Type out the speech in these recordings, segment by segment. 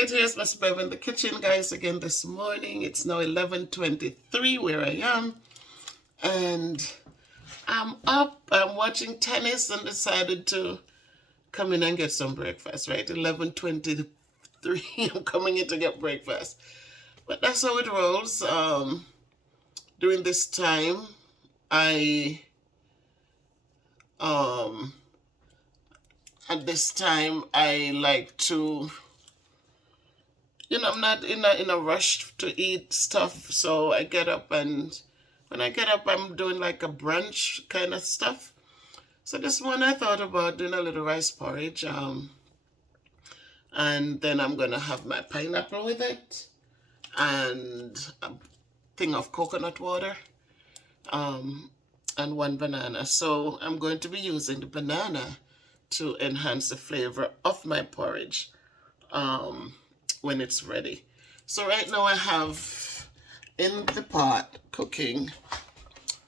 Alright, here's Miss Bev in the kitchen, guys, again this morning. It's now 11:23 where I am. And I'm up, I'm watching tennis and decided to come in and get some breakfast, right? 11:23, I'm coming in to get breakfast. But that's how it rolls. During this time, I like to, I'm not in a rush to eat stuff, so I get up, and when I get up, I'm doing like a brunch kind of stuff. So this morning I thought about doing a little rice porridge, and then I'm gonna have my pineapple with it, and a thing of coconut water, and one banana. So I'm going to be using the banana to enhance the flavor of my porridge when it's ready. So right now I have in the pot cooking,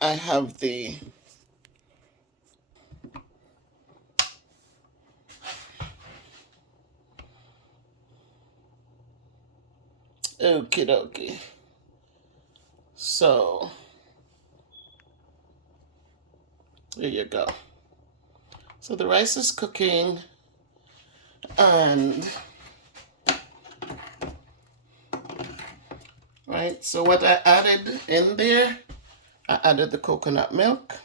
I have the okie dokie. So there you go. So the rice is cooking, and right, so what I added in there, I added the coconut milk.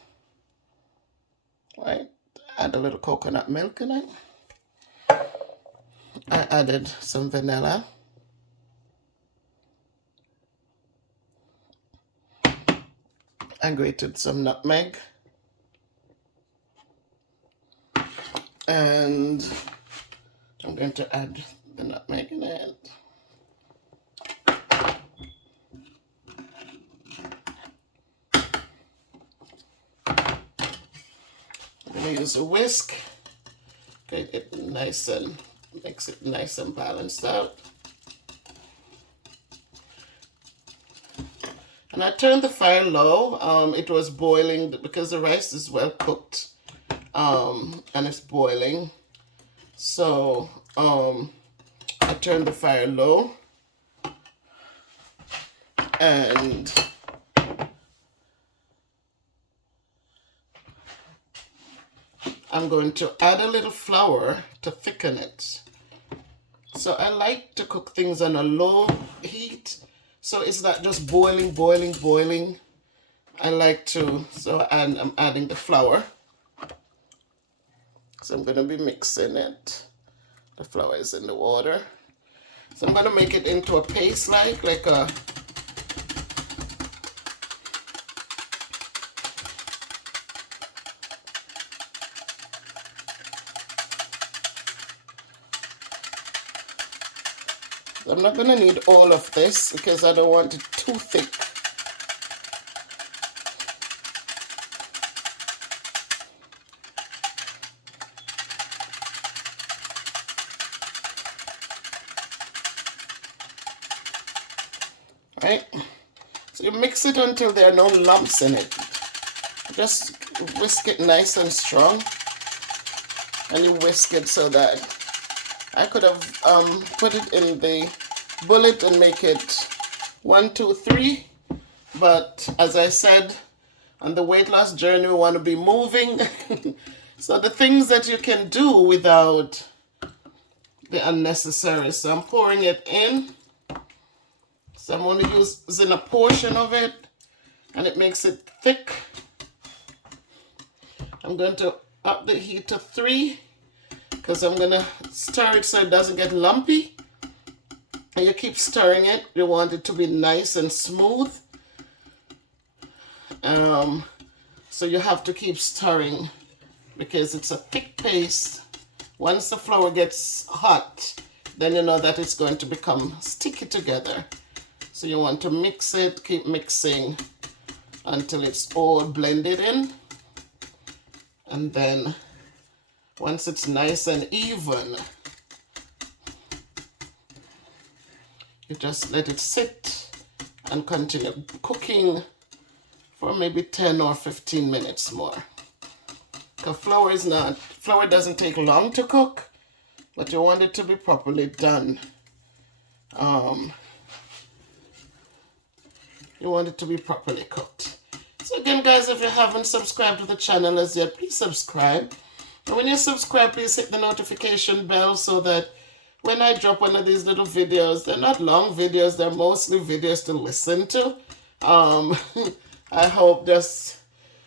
Right, add a little coconut milk in it. I added some vanilla. I grated some nutmeg. And I'm going to add the nutmeg in it. I'm going to use a whisk. Get it nice and mix it nice and balanced out. And I turned the fire low. It was boiling because the rice is well cooked. And it's boiling, so I turned the fire low, and I'm going to add a little flour to thicken it. So I like to cook things on a low heat, so it's not just boiling. I like to, I'm adding the flour. So I'm going to be mixing it. The flour is in the water. So I'm going to make it into a paste like a... I'm not going to need all of this because I don't want it too thick. Right? So you mix it until there are no lumps in it. Just whisk it nice and strong. And you whisk it so that I could have put it in the bullet and make it 1, 2, 3. But as I said, on the weight loss journey, we want to be moving. So the things that you can do without the unnecessary. So I'm pouring it in. So I'm only using a portion of it, and it makes it thick. I'm going to up the heat to 3 because I'm going to stir it so it doesn't get lumpy. And you keep stirring it. You want it to be nice and smooth. So you have to keep stirring because it's a thick paste. Once the flour gets hot, then you know that it's going to become sticky together. So you want to mix it, keep mixing until it's all blended in. And then once it's nice and even, you just let it sit and continue cooking for maybe 10 or 15 minutes more. Because flour doesn't take long to cook, but you want it to be properly done Um, you want it to be properly cooked. So again, guys, if you haven't subscribed to the channel as yet, please subscribe. And when you subscribe, please hit the notification bell so that when I drop one of these little videos, they're not long videos, they're mostly videos to listen to. I hope just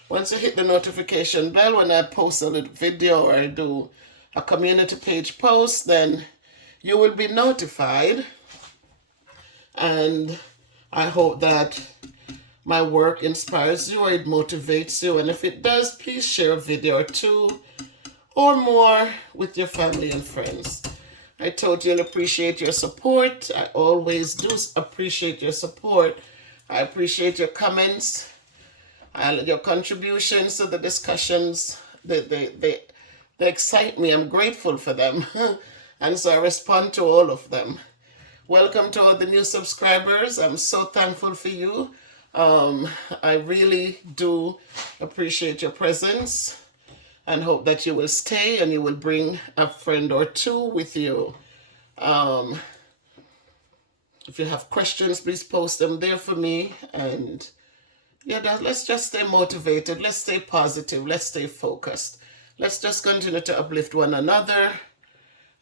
once you hit the notification bell, when I post a little video or I do a community page post, then you will be notified. And I hope that my work inspires you or it motivates you. And if it does, please share a video or two or more with your family and friends. I totally appreciate your support. I always do appreciate your support. I appreciate your comments and your contributions to the discussions. They excite me. I'm grateful for them. And so I respond to all of them. Welcome to all the new subscribers. I'm so thankful for you. I really do appreciate your presence and hope that you will stay and you will bring a friend or two with you. If you have questions, please post them there for me. And yeah, let's just stay motivated. Let's stay positive. Let's stay focused. Let's just continue to uplift one another.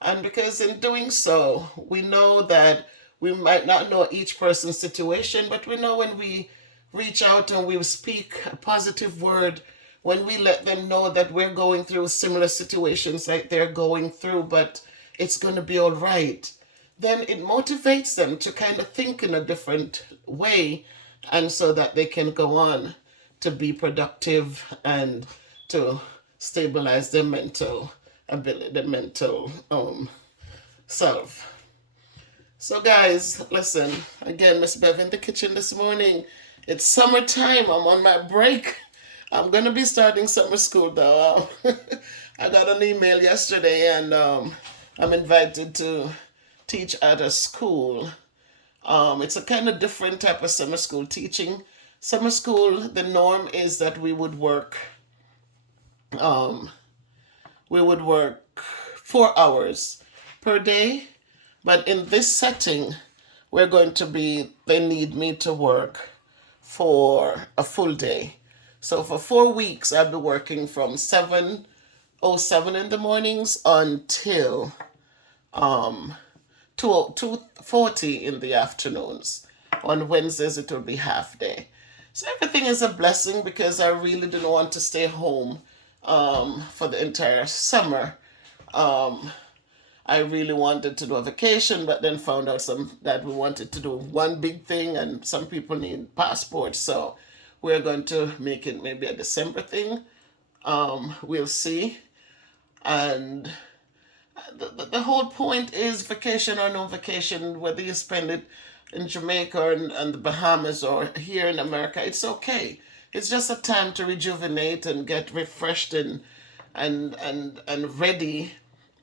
And because in doing so, we know that we might not know each person's situation, but we know when we reach out and we speak a positive word, when we let them know that we're going through similar situations like they're going through, but it's going to be all right, then it motivates them to kind of think in a different way, and so that they can go on to be productive and to stabilize their mental ability, their mental self. So guys, listen, again, Miss Bev in the kitchen this morning. It's summertime. I'm on my break. I'm going to be starting summer school though. I got an email yesterday and I'm invited to teach at a school. It's a kind of different type of summer school teaching. Summer school, the norm is that we would work 4 hours per day. But in this setting, they need me to work for a full day. So for 4 weeks, I'll be working from 7:07 in the mornings until 2:40 in the afternoons. On Wednesdays, it will be half day. So everything is a blessing because I really didn't want to stay home for the entire summer. I really wanted to do a vacation, but then found out that we wanted to do one big thing and some people need passports. So we're going to make it maybe a December thing. We'll see. And the whole point is vacation or no vacation, whether you spend it in Jamaica or in the Bahamas or here in America, it's okay. It's just a time to rejuvenate and get refreshed and ready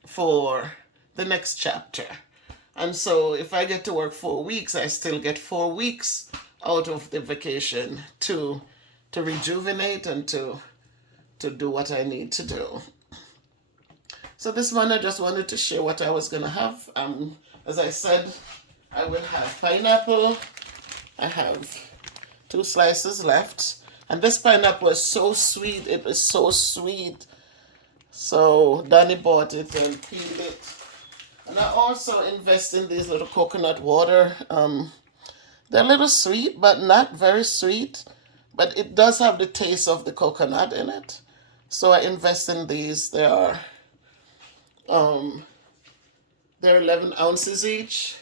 for the next chapter. And so if I get to work 4 weeks, I still get 4 weeks out of the vacation to rejuvenate and to do what I need to do. So this morning I just wanted to share what I was going to have. As I said, I will have pineapple. I have 2 slices left. And this pineapple is so sweet. It is so sweet. So Danny bought it and peeled it. And I also invest in these little coconut water. They're a little sweet, but not very sweet. But it does have the taste of the coconut in it. So I invest in these. They're 11 ounces each.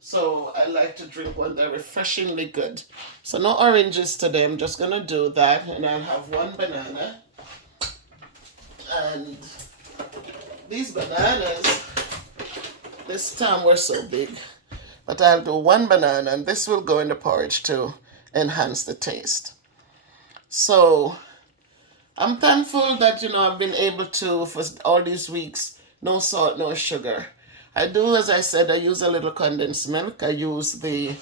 So I like to drink one. They're refreshingly good. So no oranges today. I'm just going to do that. And I'll have 1 banana. And these bananas, this time were so big. But I'll do 1 banana. And this will go in the porridge to enhance the taste. So I'm thankful that, I've been able to, for all these weeks, no salt, no sugar. I do, as I said, I use a little condensed milk. I use the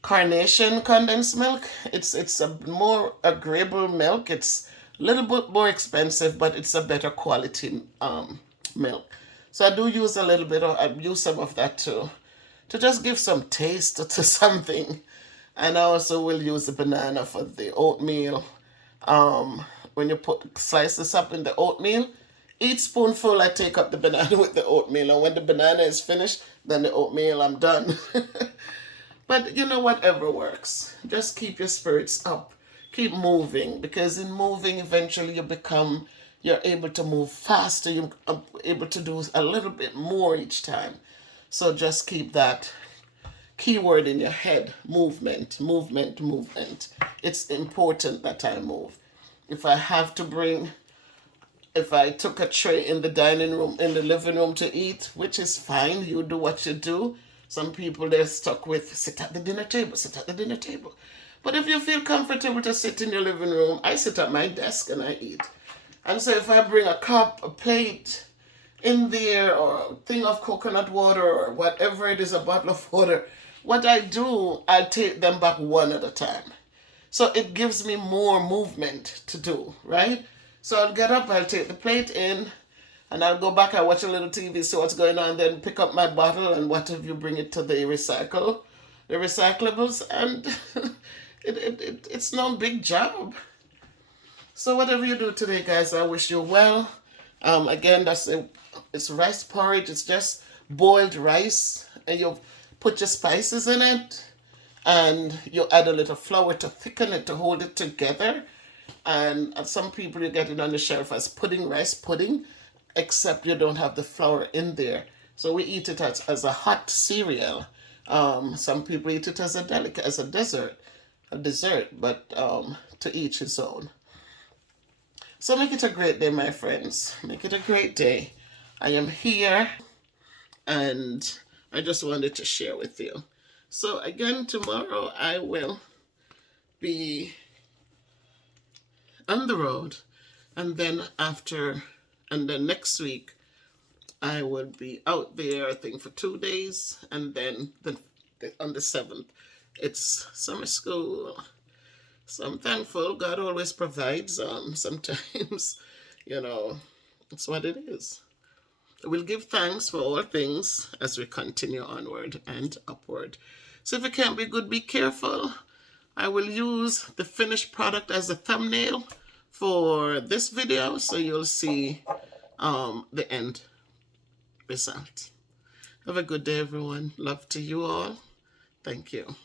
Carnation condensed milk. It's a more agreeable milk. It's a little bit more expensive, but it's a better quality milk. So I do use a little bit of, I use some of that to just give some taste to something. And I also will use the banana for the oatmeal. When you slice this up in the oatmeal, each spoonful I take up the banana with the oatmeal, and when the banana is finished, then the oatmeal, I'm done. But you know, whatever works. Just keep your spirits up. Keep moving, because in moving, eventually you're able to move faster. You're able to do a little bit more each time. So just keep that keyword in your head: movement, movement, movement. It's important that I move. If I have to bring, if I took a tray in the dining room, in the living room to eat, which is fine, you do what you do. Some people, they're stuck with sit at the dinner table, sit at the dinner table. But if you feel comfortable to sit in your living room, I sit at my desk and I eat. And so if I bring a cup, a plate in there, or a thing of coconut water, or whatever it is, a bottle of water, what I do, I take them back one at a time. So it gives me more movement to do, right? So I'll get up, I'll take the plate in, and I'll go back, I'll watch a little TV, see what's going on, then pick up my bottle, and what have you, bring it to the recyclables, and it's no big job. So whatever you do today, guys, I wish you well. Again, it's rice porridge. It's just boiled rice, and you put your spices in it, and you add a little flour to thicken it, to hold it together. And some people, you get it on the shelf as pudding, rice pudding, except you don't have the flour in there. So we eat it as a hot cereal. Some people eat it as a dessert, but to each his own. So make it a great day, my friends. Make it a great day. I am here, and I just wanted to share with you. So again, tomorrow I will be on the road, and then next week I will be out there, I think, for 2 days, and then on the 7th it's summer school. So I'm thankful. God always provides. Sometimes, it's what it is. We'll give thanks for all things as we continue onward and upward. So if you can't be good, be careful. I will use the finished product as a thumbnail for this video, so you'll see the end result. Have a good day, everyone. Love to you all. Thank you.